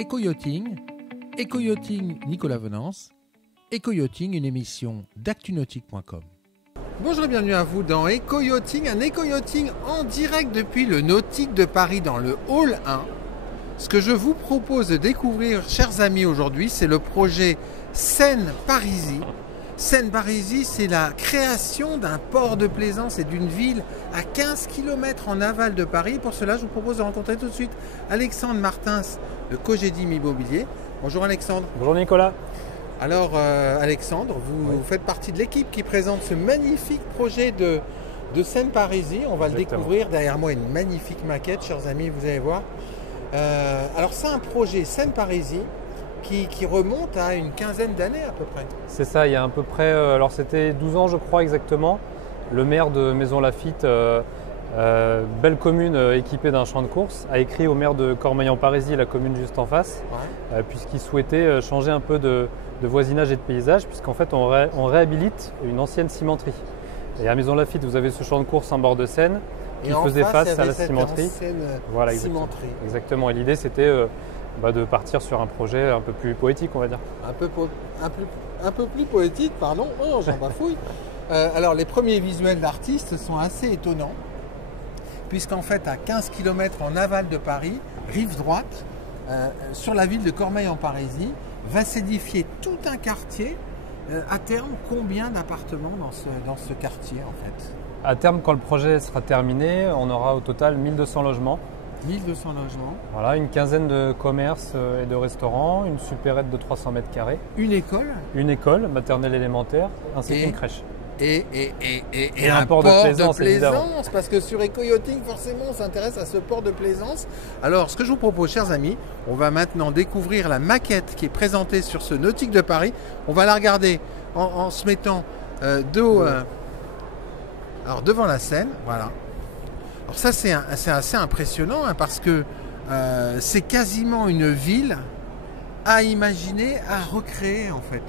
Éco-yachting, Éco-yachting Nicolas Venance, Éco-yachting, une émission d'actunautique.com. Bonjour et bienvenue à vous dans Éco-yachting, un éco-yachting en direct depuis le Nautique de Paris dans le Hall 1. Ce que je vous propose de découvrir, chers amis, aujourd'hui, c'est le projet Seine-Parisis. Seine-Parisis, c'est la création d'un port de plaisance et d'une ville à 15 km en aval de Paris. Pour cela, je vous propose de rencontrer tout de suite Alexandre Martins de Cogedim Immobilier. Bonjour Alexandre. Bonjour Nicolas. Alors Alexandre, vous faites partie de l'équipe qui présente ce magnifique projet de Seine-Parisis. On va le découvrir. Derrière moi, une magnifique maquette, chers amis, vous allez voir. Alors c'est un projet Seine-Parisis qui remonte à une quinzaine d'années à peu près. C'est ça, il y a à peu près, alors c'était 12 ans je crois exactement, le maire de Maisons Laffitte, belle commune équipée d'un champ de course, a écrit au maire de Cormeilles-en-Parisis, la commune juste en face, puisqu'il souhaitait changer un peu de voisinage et de paysage, puisqu'en fait on réhabilite une ancienne cimenterie. Et à Maisons Laffitte, vous avez ce champ de course en bord de Seine qui faisait face à la cimenterie. Voilà, exactement. Et l'idée c'était de partir sur un projet un peu plus poétique, on va dire. Un peu plus poétique, pardon. Oh, j'en bafouille. Alors, les premiers visuels d'artistes sont assez étonnants, puisqu'en fait, à 15 km en aval de Paris, rive droite, sur la ville de Cormeilles-en-Parisis, va s'édifier tout un quartier. À terme, combien d'appartements dans ce quartier, en fait? À terme, quand le projet sera terminé, on aura au total 1200 logements. 1200 logements. Voilà, une quinzaine de commerces et de restaurants, une supérette de 300 mètres carrés. Une école. Une école maternelle élémentaire, ainsi qu'une crèche. Et un port de plaisance, parce que sur Éco-yachting, forcément, on s'intéresse à ce port de plaisance. Alors, ce que je vous propose, chers amis, on va maintenant découvrir la maquette qui est présentée sur ce Nautique de Paris. On va la regarder en se mettant devant la Seine, voilà. Alors ça, c'est assez impressionnant parce que c'est quasiment une ville à imaginer, à recréer en fait.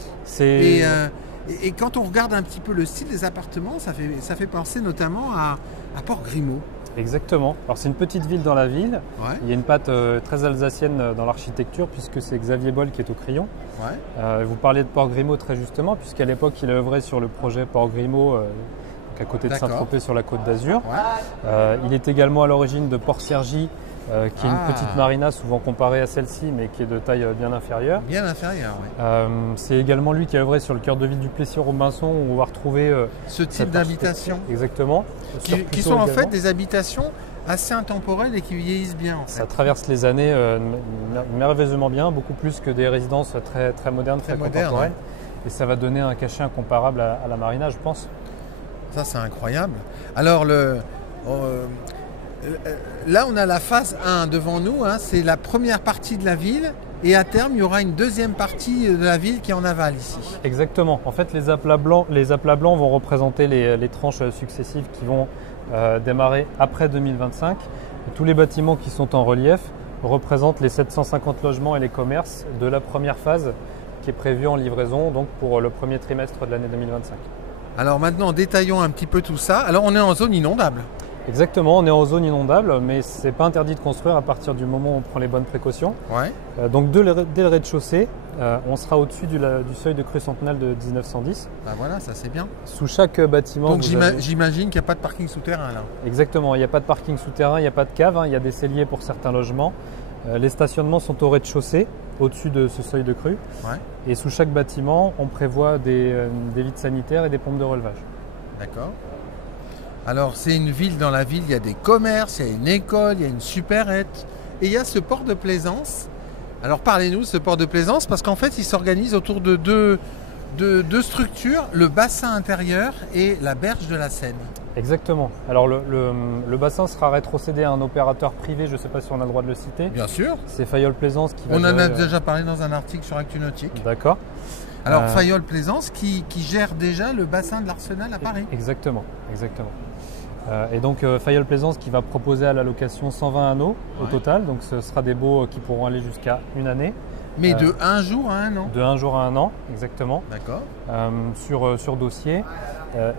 Et quand on regarde un petit peu le style des appartements, ça fait penser notamment à Port-Grimaud. Exactement. Alors c'est une petite ville dans la ville. Ouais. Il y a une patte très alsacienne dans l'architecture puisque c'est Xavier Boll qui est au crayon. Ouais. Vous parlez de Port-Grimaud très justement puisqu'à l'époque il a œuvré sur le projet Port-Grimaud à côté de Saint-Tropez sur la Côte d'Azur. Ouais. Il est également à l'origine de Port-Cergy, qui est une petite marina souvent comparée à celle-ci, mais qui est de taille bien inférieure. Bien inférieure, oui. C'est également lui qui a œuvré sur le cœur de ville du Plessis-Robinson, où on va retrouver ce type d'habitation. Exactement. Qui sont en fait des habitations assez intemporelles et qui vieillissent bien. En fait. Ça traverse les années merveilleusement bien, beaucoup plus que des résidences très, très modernes, très contemporaines. Ouais. Et ça va donner un cachet incomparable à la marina, je pense. Ça, c'est incroyable. Alors, là, on a la phase 1 devant nous. Hein, c'est la première partie de la ville. Et à terme, il y aura une deuxième partie de la ville qui est en aval ici. Exactement. En fait, les aplats blancs vont représenter les tranches successives qui vont démarrer après 2025. Et tous les bâtiments qui sont en relief représentent les 750 logements et les commerces de la première phase qui est prévue en livraison donc pour le premier trimestre de l'année 2025. Alors maintenant, détaillons un petit peu tout ça. Alors on est en zone inondable. Exactement, on est en zone inondable, mais ce n'est pas interdit de construire à partir du moment où on prend les bonnes précautions. Ouais. Donc dès le rez-de-chaussée, on sera au-dessus du seuil de crue centenale de 1910. Ah voilà, ça c'est bien. Sous chaque bâtiment... Donc j'imagine qu'il n'y a pas de parking souterrain là. Exactement, il n'y a pas de parking souterrain, il n'y a pas de cave, il y a des celliers pour certains logements. Les stationnements sont au rez-de-chaussée, au-dessus de ce seuil de crue. Ouais. Et sous chaque bâtiment, on prévoit des vides sanitaires et des pompes de relevage. D'accord. Alors, c'est une ville, dans la ville, il y a des commerces, il y a une école, il y a une supérette. Et il y a ce port de plaisance. Alors, parlez-nous de ce port de plaisance, parce qu'en fait, il s'organise autour de deux structures, le bassin intérieur et la berge de la Seine. Exactement. Alors le bassin sera rétrocédé à un opérateur privé, je ne sais pas si on a le droit de le citer. Bien sûr. C'est Fayol Plaisance qui va On en a déjà parlé dans un article sur ActuNautique. D'accord. Alors Fayol Plaisance qui gère déjà le bassin de l'Arsenal à Paris. Exactement. Et donc Fayol Plaisance qui va proposer à la location 120 anneaux au total. Donc ce sera des baux qui pourront aller jusqu'à une année Mais de un jour à un an? De un jour à un an, exactement. D'accord. Sur dossier.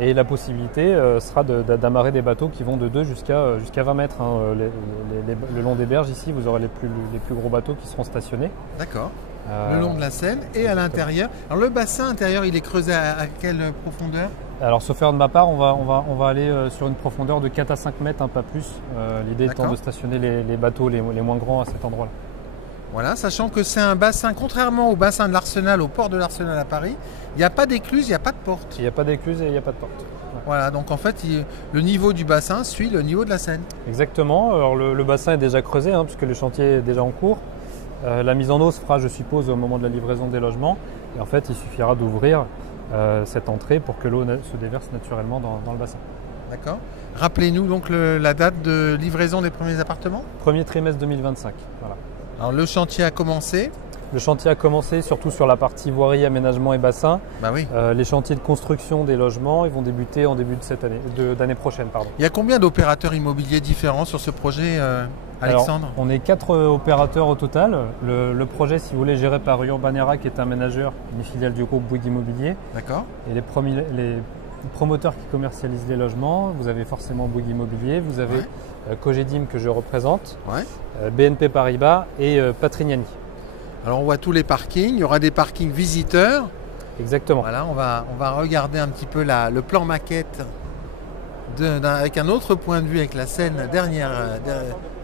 Et la possibilité sera d'amarrer des bateaux qui vont de 2 jusqu'à 20 mètres. Hein. Le long des berges, ici, vous aurez les plus gros bateaux qui seront stationnés. D'accord. Le long de la Seine et à l'intérieur. Alors le bassin intérieur, il est creusé à quelle profondeur? Alors, sauf erreur de ma part, on va aller sur une profondeur de 4 à 5 mètres, hein, pas plus. L'idée étant de stationner les bateaux les moins grands à cet endroit-là. Voilà, sachant que c'est un bassin, contrairement au bassin de l'Arsenal, au port de l'Arsenal à Paris, il n'y a pas d'écluse, il n'y a pas de porte. Il n'y a pas d'écluse et il n'y a pas de porte. Ouais. Voilà, donc en fait, le niveau du bassin suit le niveau de la Seine. Exactement. Alors, le bassin est déjà creusé, hein, puisque le chantier est déjà en cours. La mise en eau se fera, je suppose, au moment de la livraison des logements. Et en fait, il suffira d'ouvrir cette entrée pour que l'eau se déverse naturellement dans le bassin. D'accord. Rappelez-nous donc la date de livraison des premiers appartements. Premier trimestre 2025. Voilà. Alors le chantier a commencé. Le chantier a commencé surtout sur la partie voirie, aménagement et bassin. Bah oui. Les chantiers de construction des logements, ils vont débuter en début d'année prochaine. Pardon. Il y a combien d'opérateurs immobiliers différents sur ce projet, Alexandre? Alors, on est 4 opérateurs au total. Le projet, si vous voulez, géré par Urbanera, qui est un manager, une filiale du groupe Bouygues Immobilier. D'accord. Et les promoteurs qui commercialisent les logements, vous avez forcément Bouygues Immobilier, vous avez Cogedim que je représente, BNP Paribas et Patrignani. Alors on voit tous les parkings, il y aura des parkings visiteurs. Exactement. Voilà, on va regarder un petit peu le plan maquette avec un autre point de vue avec la Seine derrière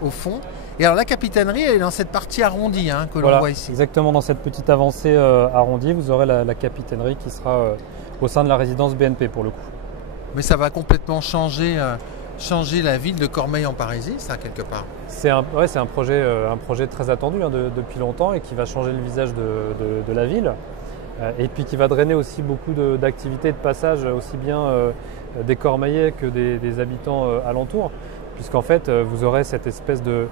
au fond. Et alors la capitainerie, elle est dans cette partie arrondie que l'on voit ici. Exactement, dans cette petite avancée arrondie, vous aurez la capitainerie qui sera au sein de la résidence BNP pour le coup. Mais ça va complètement changer la ville de Cormeilles-en-Parisis, ça, quelque part. C'est un projet très attendu depuis longtemps et qui va changer le visage de la ville. Et puis qui va drainer aussi beaucoup d'activités de passage, aussi bien des Cormeillais que des habitants alentours. Puisqu'en fait, vous aurez cette espèce de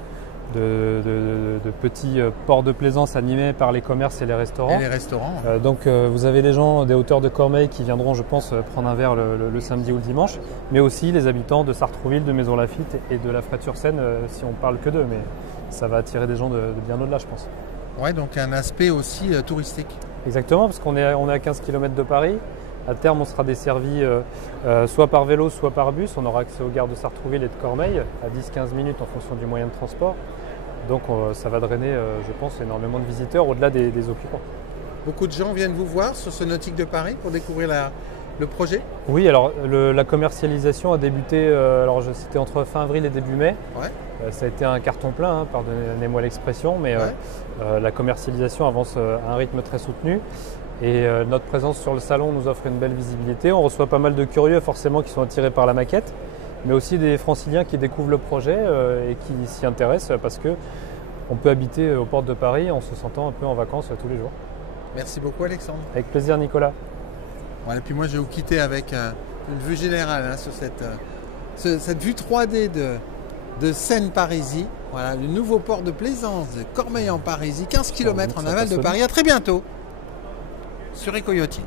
petits ports de plaisance animés par les commerces et les restaurants. Et les restaurants. Donc vous avez les gens des hauteurs de Cormeilles qui viendront, je pense, prendre un verre le samedi ou le dimanche, mais aussi les habitants de Sartrouville, de Maisons-Laffitte et de la Frette-sur-Seine, si on parle que d'eux, mais ça va attirer des gens de bien au-delà, je pense. Ouais, donc un aspect aussi touristique. Exactement, parce qu'on est à 15 km de Paris. À terme, on sera desservi soit par vélo, soit par bus. On aura accès aux gares de Sartrouville et de Cormeilles à 10-15 minutes en fonction du moyen de transport. Donc ça va drainer, je pense, énormément de visiteurs au-delà des occupants. Beaucoup de gens viennent vous voir sur ce Nautique de Paris pour découvrir le projet? Oui, alors la commercialisation a débuté, c'était entre fin avril et début mai. Ouais. Ça a été un carton plein, pardonnez-moi l'expression, mais la commercialisation avance à un rythme très soutenu. Et notre présence sur le salon nous offre une belle visibilité. On reçoit pas mal de curieux forcément qui sont attirés par la maquette, mais aussi des franciliens qui découvrent le projet et qui s'y intéressent parce qu'on peut habiter aux portes de Paris en se sentant un peu en vacances tous les jours. Merci beaucoup Alexandre. Avec plaisir Nicolas. Voilà, et puis moi je vais vous quitter avec une vue générale sur cette vue 3D de Seine-Parisis. Voilà, le nouveau port de plaisance de Cormeilles-en-Parisis, 15 km en aval de Paris. À très bientôt sur Eco Yachting.